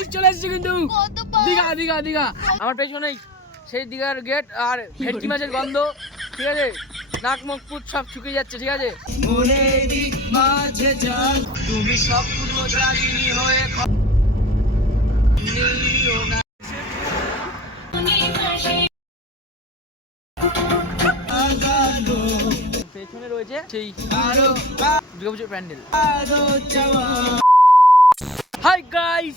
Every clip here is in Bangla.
গাইস চলে এসেছি কিন্তু দীঘা দীঘা দীঘা আমার পেছনেই সেই দীঘার গেট আর ভেটকি মাছের গন্ধ ঠিক আছে নাক মুখ পুট সব শুকিয়ে যাচ্ছে ঠিক আছে তুমি সম্পূর্ণ জাগিনী হয়ে পেছনে রয়েছে সেই দুর্গাপুজোর প্যান্ডেল। হাই গাইস,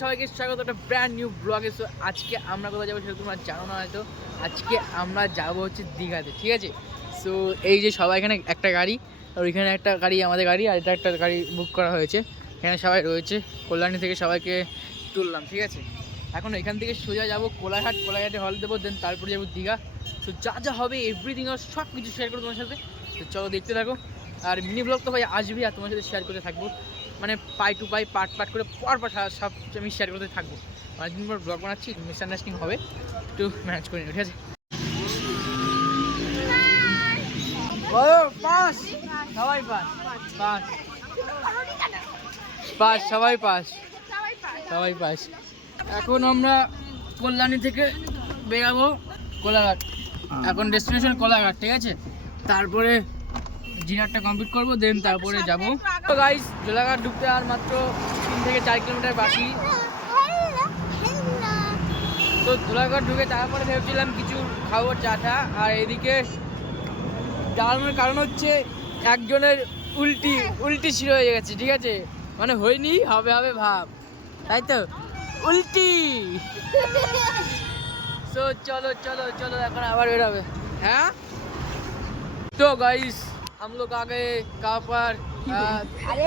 সবাইকে স্বাগত একটা ব্র্যান্ড নিউ ব্লগে। সো আজকে আমরা কোথায় যাবো সেটা তোমরা জানো না হয়তো। আজকে আমরা যাবো হচ্ছে দীঘাতে, ঠিক আছে। সো এই যে সবাই এখানে একটা গাড়ি আর ওইখানে একটা গাড়ি আমাদের গাড়ি আর এটা একটা গাড়ি বুক করা হয়েছে। এখানে সবাই রয়েছে, কল্যাণী থেকে সবাইকে তুললাম, ঠিক আছে। এখন এখান থেকে সোজা যাবো কোলাঘাট, কোলাঘাটে হল দেবো, দেন তারপরে যাবো দীঘা। তো যা যা হবে এভরিথিং সব কিছু শেয়ার করবো তোমার সাথে। তো চলো দেখতে থাকো। আর মিনি ব্লগ তো ভাই আসবেই আর তোমার সাথে শেয়ার করতে থাকবো, মানে পাই টু পাই পার্ট পার্ট করে পর সব আমি শেয়ার করতে থাকবো। অনেকদিন পর ব্লগ বানাচ্ছি, মিসআন্ডারস্ট্যান্ডিং হবে, একটু ম্যানেজ করে নিও, ঠিক আছে। পাস সবাই পাস পাস পাস সবাই পাস সবাই পাস। এখন আমরা কল্যাণী থেকে বেরাবো কোলাঘাট। এখন ডেস্টিনেশন কোলাঘাট, ঠিক আছে। তারপরে ডিনারটা কমপ্লিট করবো, দেন তারপরে যাবো। তো গাইস কোলাঘাট ঢুকতে আর মাত্র 3 থেকে 4 কিলোমিটার বাকি। তো কোলাঘাট ঢুকে তারপরে ভেবেছিলাম কিছু খাবো চাটা। আর এদিকে ডালমের কারণ হচ্ছে একজনের উল্টি শুরু হয়ে গেছে, ঠিক আছে। মানে হয়নি, হবে হবে ভাব, তাই তো উল্টি। তো চলো চলো চলো এখন আবার বেরোবে। হ্যাঁ तो गाइस हम लोग आ गए कहाँ पर,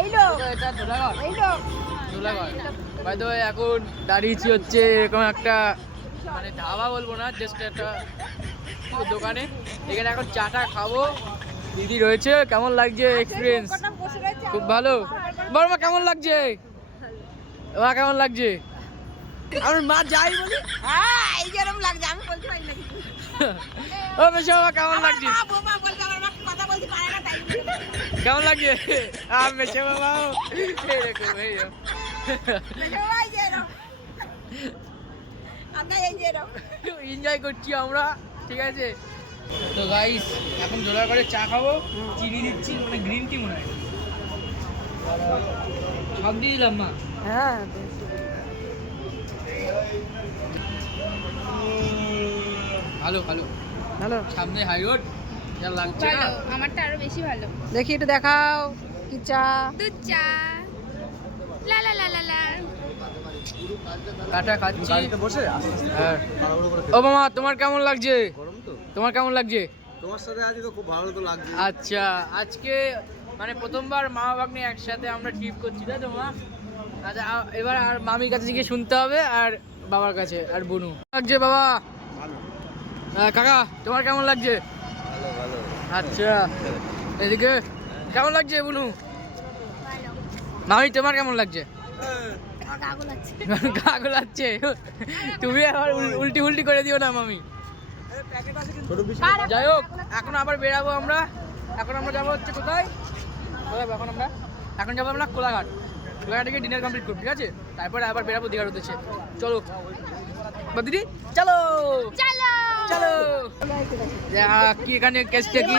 এটা ধুলাগড়। বাই দ্য ওয়ে এখন দাঁড়িয়েছি হচ্ছে এরকম একটা মানে ধাবা বলবো না, জাস্ট একটা দোকানে। এখানে এখন চাটা খাবো। দিদি রয়েছে। কেমন লাগছে এক্সপিরিয়েন্স? খুব ভালো। বড়মা কেমন লাগছে? মা কেমন লাগছে? আমার মা যাই বলি হ্যাঁ এইরকম লাগছে, আমি বলতে পারি না। ও মেশো কেমন লাগছে? কেমন লাগছে? মেশো বাবা এরকম এনজয় করছি আমরা, ঠিক আছে। তো গাইস এখন জোড়া করে চা খাবো, চিনি দিচ্ছি, মানে গ্রিন টি মনে হয় সব দিয়ে দিলাম মা। হ্যাঁ ভালো ভালো ভালো। সামনে হাই রোড, যা লাগছে না আমারটা আরো বেশি ভালো। দেখি একটু দেখাও কি চা। দুধ চা লা লা লা লা লা। কাটা খাচ্ছি বসে। ও মামা তোমার কেমন লাগছে? তোমার কেমন লাগছে? তোমার সাথে আজকে তো খুব ভালো তো লাগছে। আচ্ছা আজকে মানে প্রথমবার মা বাবা নিয়ে একসাথে আমরা ট্রিপ করছি, তাই তো মা? আচ্ছা এবার আর মামির কাছে গিয়ে শুনতে হবে আর বাবার কাছে আর বুনু লাগছে বাবা। কাকা তোমার কেমন লাগছে? ভালো ভালো। আচ্ছা এদিকে কেমন লাগছে বুনু? মামি তোমার কেমন লাগছে? গাগো লাগছে। তুমি আবার উল্টি উল্টি করে দিও না মামি। যাই হোক এখন আবার বেরাবো আমরা। এখন আমরা যাবো হচ্ছে কোথায় এখন যাবো আমরা কোলাঘাট। কোলাঘাটে গিয়ে ডিনার কমপ্লিট করবো, ঠিক আছে। তারপরে আবার বেরাবো দীঘার উদ্দেশ্যে। চলো দিদি চলো চলো চলো। কি এখানে কেসটা কি?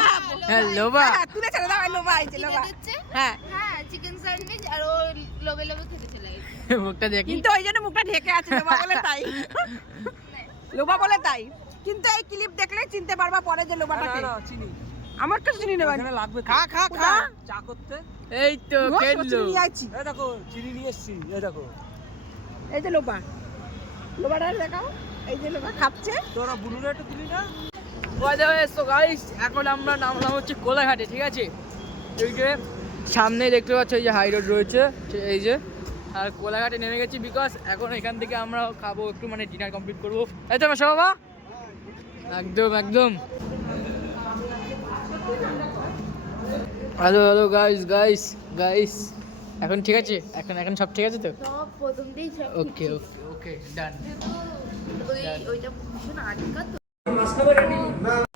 হ্যাঁ লোবা তুলে ছেড়ে দাও। লোবা আইছে লোবা। হ্যাঁ হ্যাঁ চিকেন স্যান্ডউইচ আর ও লোবে লোবে খেতে চলে গেছে। মুখটা দেখি, কিন্তু ওই জন্য মুখটা ঢেকে আছে লোবা বলে তাই। লোবা বলে তাই, কিন্তু এই ক্লিপ দেখলে চিনতে পারবা পরে যে লোবাটাকে। চিনি আমার কাছে চিনি নেবা লাগবে। খা খা খা। চা করতে এই তো খেললো। চিনি আইছি। এই দেখো চিনি নিয়ে এসেছি, এই দেখো। এই যে লোবা, লোবাটা দেখাও। এই যে লোবা খাচ্ছে। তোরা বুনুরে একটু দিলি না? সো গাইস এখন আমরা নামলাম হচ্ছে কোলাঘাটে, ঠিক আছে। এই যে সামনে দেখতে পাচ্ছ এই যে হাই রোড রয়েছে, এই যে। আর কোলাঘাটে নেমে গেছি বিকজ এখন এখান থেকে আমরা খাবো একটু, মানে ডিনার কমপ্লিট করবো, তাই তো মেশো বাবা? একদম একদম। Hello hello guys guys guys এখন ঠিক আছে? এখন সব ঠিক আছে তো? সব প্রথম দিই সব ওকে ওকে ওকে ডান। ওইটা ভীষণ আটকা তো।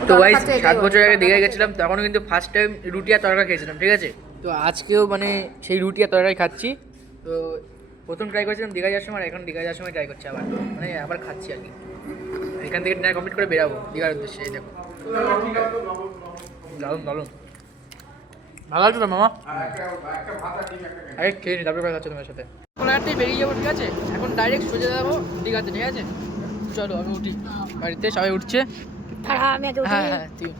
তো গাইস 7 বছর আগে দীঘায় গেছিলাম, তখন কিন্তু ফার্স্ট টাইম রুটি আর তরকা খেয়েছিলাম, ঠিক আছে। তো আজকেও মানে সেই রুটি আর তরকারি খাচ্ছি। তো প্রথম ট্রাই করেছিলাম দীঘা যাওয়ার সময়, আর এখন দীঘা যাওয়ার সময় ট্রাই করছি আবার, মানে আবার খাচ্ছি আর কি। এখান থেকে ডিনার কমপ্লিট করে বেরাবো দীঘার উদ্দেশ্যে। এই দেখো দারুন দারুন, ভালো লাগছে তো মামা? আরে খেয়ে নি তারপরে কথা হচ্ছে তোমার সাথে। কোলাঘাটতেই বেরিয়ে যাবো, ঠিক আছে? এখন ডাইরেক্ট সোজা যাবো দীঘাতে, ঠিক আছে? চলো আমি উঠি, বাড়িতে সবাই উঠছে। হ্যাঁ হ্যাঁ তুই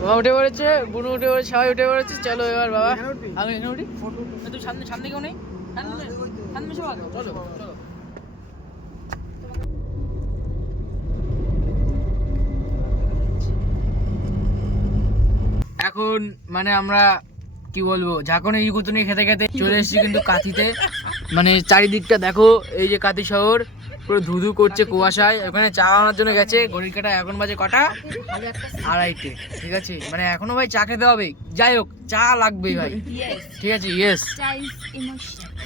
বাবা উঠে পড়েছে, বুনু উঠে পড়েছে, সবাই উঠে পড়েছে। চলো এবার বাবা আমি এখানে উঠি। তুই সামনে সামনে কেউ নেই? সামনে সবাই চলো চলো। এখন মানে আমরা কি বলবো, ঝাঁকুনি ইকুতুনি খেতে খেতে চলে এসেছি কিন্তু কাঁথিতে। মানে চারিদিকটা দেখো, এই যে কাঁথি শহর পুরো ধুধু করছে কুয়াশায়। ওখানে চা আনার জন্য গেছে, ঘড়ির কাটা এখন বাজে কটা? 2:30, ঠিক আছে? মানে এখনো ভাই চা খেতে হবে, যাই হোক চা লাগবেই ভাই, ঠিক আছে? Yes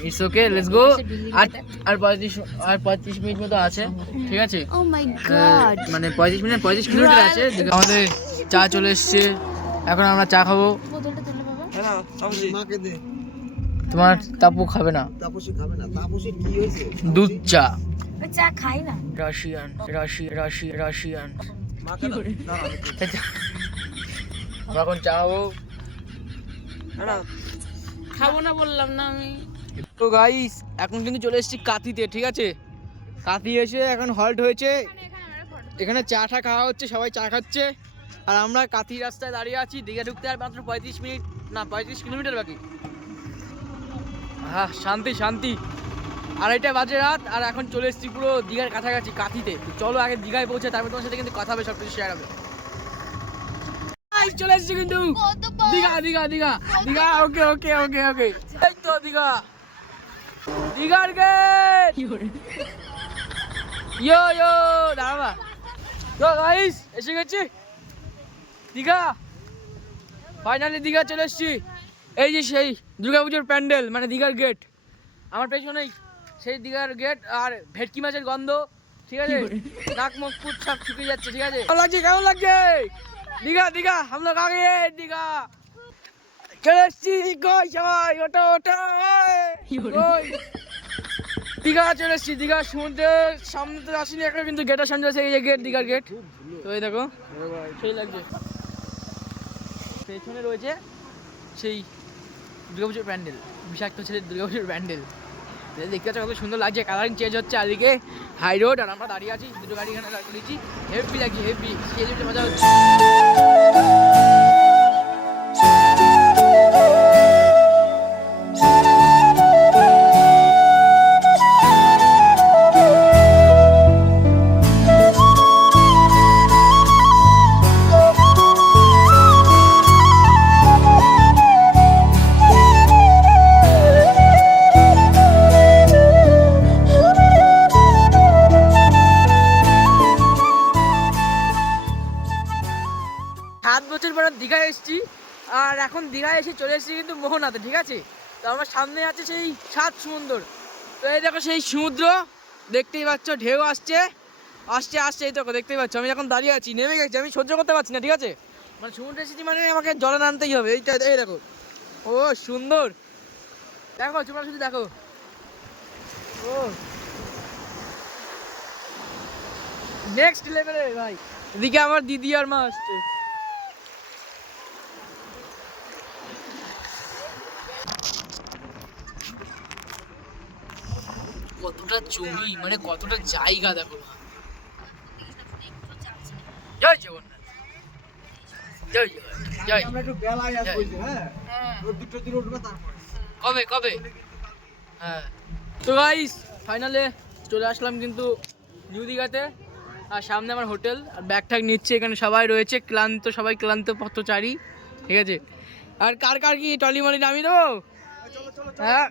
it's okay, let's go. আর 35 মিনিট মতো আছে, ঠিক আছে? মানে 35 মিনিট 35 কিলোমিটার আছে। আমাদের চা চলে এসছে, এখন আমরা চা খাবো। তোমার তাপু খাবে না, দুধ চা, চা খাই না। রাশিয়ান। আমরা এখন চা খাবো। খাবো না বললাম না আমি। তো গাইস এখন কিন্তু চলে এসেছি কাঁথিতে, ঠিক আছে? কাঁথি এসে এখন হল্ট হয়েছে, এখানে চা টা খাওয়া হচ্ছে, সবাই চা খাচ্ছে। আর আমরা কাঁথি রাস্তায় দাঁড়িয়ে আছি। দীঘা ঢুকতে আর মাত্র 35 মিনিট না 35 কিলোমিটার বাকি। হ্যাঁ শান্তি শান্তি। 2:30 বাজে রাত, আর এখন চলে এসেছি পুরো দীঘার কাছাকাছি কাঁথিতে। চলো আগে দীঘায় পৌঁছে, তারপর তোমার সাথে কিন্তু কথা হবে, সব কিছু শেয়ার হবে। চলে এসেছি কিন্তু দীঘা দীঘা দীঘা দীঘা। ওকে ওকে ওকে ওকে, এই তো দীঘা, দীঘার গেট। ইয়ো ইয়ো দাঁড়াবা। তো গাইস এসে গেছি দীঘা, ফাইনালি দীঘা চলে এসেছি। এই যে সেই দুর্গাপুজোর প্যান্ডেল, মানে দীঘার গেট আমার পেছনেই, সেই দীঘার গেট। আর ভেটকি মাছের গন্ধ, ঠিক আছে? নাক মুখ ফুট সব শুকিয়ে যাচ্ছে, ঠিক আছে? কেমন লাগছে কেমন লাগছে? দীঘা দীঘা हम लोग आ गए দীঘা চলে এসেছি। কই সবাই ওটা ওটা, দীঘা চলে এসেছি। দীঘা সমুদ্রের সামনে তো আসিনি একটা, কিন্তু গেটের সামনে আছে এই যে গেট, দীঘার গেট। তো এই দেখো সেই লাগছে, পেছনে রয়েছে সেই দুর্গাপুজোর প্যান্ডেল, বিষাক্ত ছেলের দুর্গাপুজোর প্যান্ডেল। দেখতে পাচ্ছ কত সুন্দর লাগছে, কালারিং চেঞ্জ হচ্ছে আদিকে হাই রোড। আর আমরা দাঁড়িয়ে আছি, দুটো গাড়ি এখানে দাঁড়িয়ে দিয়েছি। হেভি লাগছে হেভি, সেই মজা হচ্ছে। দীঘায় এসেছি, আর এখন দীঘায় এসে চলে এসেছি কিন্তু মোহনাতে, ঠিক আছে? তো আমার সামনে আছে সেই 7 সমুদ্র। তো এই দেখো সেই সমুদ্র, দেখতেই পাচ্ছ ঢেউ আসছে আসছে আসছে, এই দেখো দেখতেই পাচ্ছ। আমি এখন দাঁড়িয়ে আছি, নেমে গেছি, আমি সহ্য করতে পারছি না, ঠিক আছে? মানে সমুদ্রে এসেছি মানে আমাকে জলে নামতেই হবে। এইটা এই দেখো, ও সুন্দর, দেখো তোমরা শুধু দেখো। ও নেক্সট লেভেলে ভাই। এদিকে আমার দিদি আর মা আসছে। কতটা জমি, মানে কতটা জায়গা দেখো। জয় জগন্নাথ, জয় জয়। আমরা একটু বেলায় আসবো, হ্যাঁ দুটো দিন উঠবে তারপরে। কবে কবে? হ্যাঁ তো গাইস ফাইনালে চলে আসলাম কিন্তু নিউ দীঘাতে। আর সামনে আমার হোটেল, আর ব্যাগ ট্যাগ নিচ্ছে, এখানে সবাই রয়েছে ক্লান্ত, সবাই ক্লান্ত পথচারী, ঠিক আছে? আর কার কার কি টলি মলি নামিয়ে দেবো? হ্যাঁ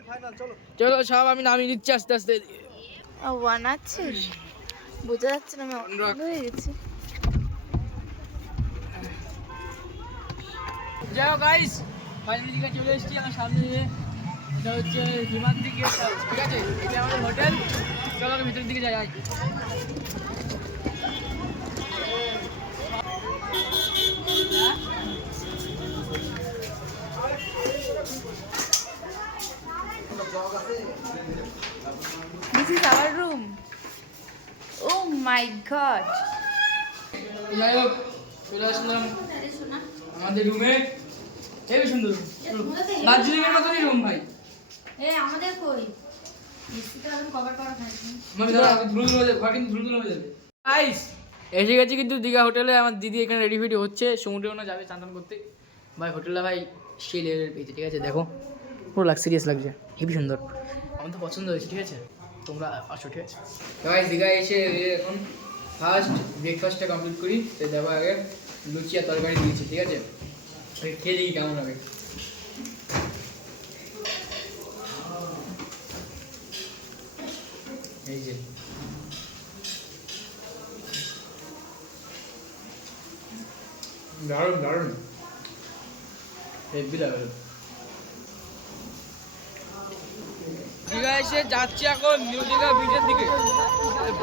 চলো সব আমি নামিয়ে দিচ্ছি আস্তে আস্তে। ওয়ান আছে বোঝা যাচ্ছে না, আমি অন্ধ হয়ে গেছি। যাই হোক গাইস ফাইনালি দীঘা চলে এসেছি। আমার সামনে এটা হচ্ছে হিমাদ্রি গেস্ট হাউস, ঠিক আছে? এটা আমাদের হোটেল। চলো ভিতরের দিকে যাই। This is our room. Oh my God. যাই হোক চলে আসলাম আমাদের রুমে। হেবি সুন্দর দার্জিলিং এর মতনই রুম ভাই। আমাদের কই মিস্ত্রিটা এখন কভার করা হয়নি। গাইস এসে গেছি কিন্তু দীঘা হোটেলে। আমার দিদি এখানে রেডি ফেডি হচ্ছে, সমুদ্রে ওনা যাবে চান করতে। ভাই হোটেলটা ভাই সেই লেভেলের পেয়েছে, ঠিক আছে। দেখো পুরো লাক্সারিয়াস লাগছে, হেবি সুন্দর, আমার তো পছন্দ হয়েছে, ঠিক আছে। তোমরা আসো, ঠিক আছে। গাইস দীঘা এসে এখন ফার্স্ট ব্রেকফাস্টটা কমপ্লিট করি। তো দেখো আগে লুচি আর তরকারি দিয়েছি, ঠিক আছে। খেয়ে দেখি কেমন হবে। এই যে দারুণ দারুণ হেভি লাগলো। দীঘা এসে যাচ্ছি এখন নিউ দীঘা বিচের দিকে।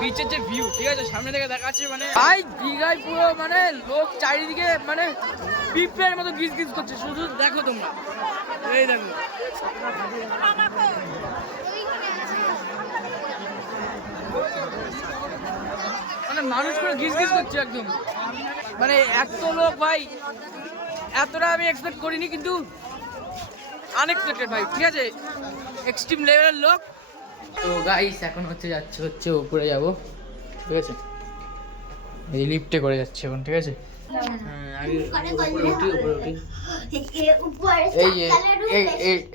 বিচের যে ভিউ, ঠিক আছে, সামনে থেকে দেখাচ্ছে, মানে ভাই দীঘায় পুরো মানে লোক চারিদিকে মানে পিঁপড়ের মতো গিজ গিজ করছে, শুধু দেখো তোমরা, এই দেখো। মানে মানুষ করে গিজ গিজ করছে একদম, মানে এত লোক ভাই, এতটা আমি এক্সপেক্ট করিনি, কিন্তু আনএক্সপেক্টেড ভাই, ঠিক আছে, এক্সট্রিম লেভেলের লোক। তো গাইস এখন যাচ্ছে উপরে যাব, ঠিক আছে। এই লিফটে করে যাচ্ছে এখন, ঠিক আছে। আগে উপরে উঠি।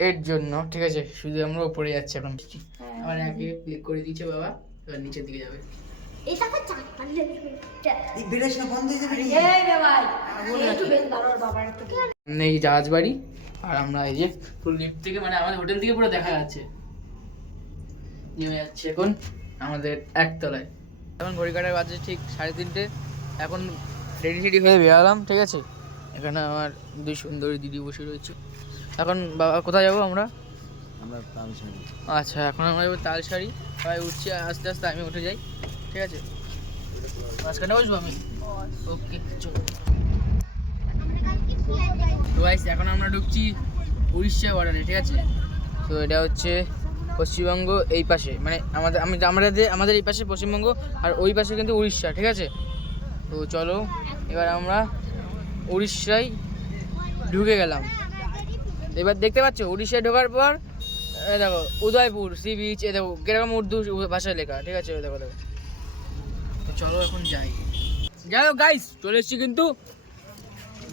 এর জন্য, ঠিক আছে, শুধু আমরা উপরে যাচ্ছি এখন। আবার আগে ক্লিক করে দিয়েছে বাবা, এবার নিচের দিকে যাবে। এই জাহাজ বাড়ি, আর আমরা এই যে পুরো লিফট থেকে, মানে আমাদের হোটেল থেকে পুরো দেখা যাচ্ছে। নেমে যাচ্ছে এখন আমাদের একতলায়। এখন ঘড়ি কাটার বাজে ঠিক 3:30। এখন রেডি হয়ে বেরালাম, ঠিক আছে। এখানে আমার দুই সুন্দরী দিদি বসে রয়েছে। এখন বাবা কোথায় যাবো আমরা? তালসারি। আচ্ছা, এখন আমরা যাবো তালসারি। সবাই উঠছে আস্তে আস্তে, আমি উঠে যাই, ঠিক আছে। মাঝখানে বসবো আমি, ওকে চলো। তো গাইস এখন আমরা ঢুকছি উড়িষ্যা বর্ডারে, ঠিক আছে। তো এটা হচ্ছে পশ্চিমবঙ্গ, এই পাশে, মানে আমাদের এই পাশে পশ্চিমবঙ্গ, আর ওই পাশে কিন্তু উড়িষ্যা, ঠিক আছে। তো চলো এবার আমরা উড়িষ্যায় ঢুকে গেলাম। এবার দেখতে পাচ্ছ উড়িষ্যায় ঢোকার পর দেখো উদয়পুর সি বিচ, এ দেখো কিরকম উর্দু ভাষায় লেখা, ঠিক আছে। দেখো দেখো, তো চলো এখন যাই হোক গাইস, চলে এসেছি কিন্তু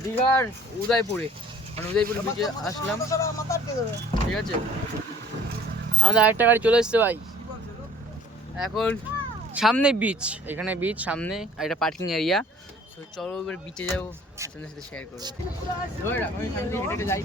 দীঘার উদয়পুরে, মানে উদয়পুর বিচে আসলাম, ঠিক আছে। আমাদের আরেকটা গাড়ি চলে এসছে ভাই। এখন সামনে বিচ, এখানে বিচ সামনে, আর এটা পার্কিং এরিয়া। তো চলো এবার বিচে যাবো, আপনাদের সাথে শেয়ার করবো। আমি হেঁটে যাই।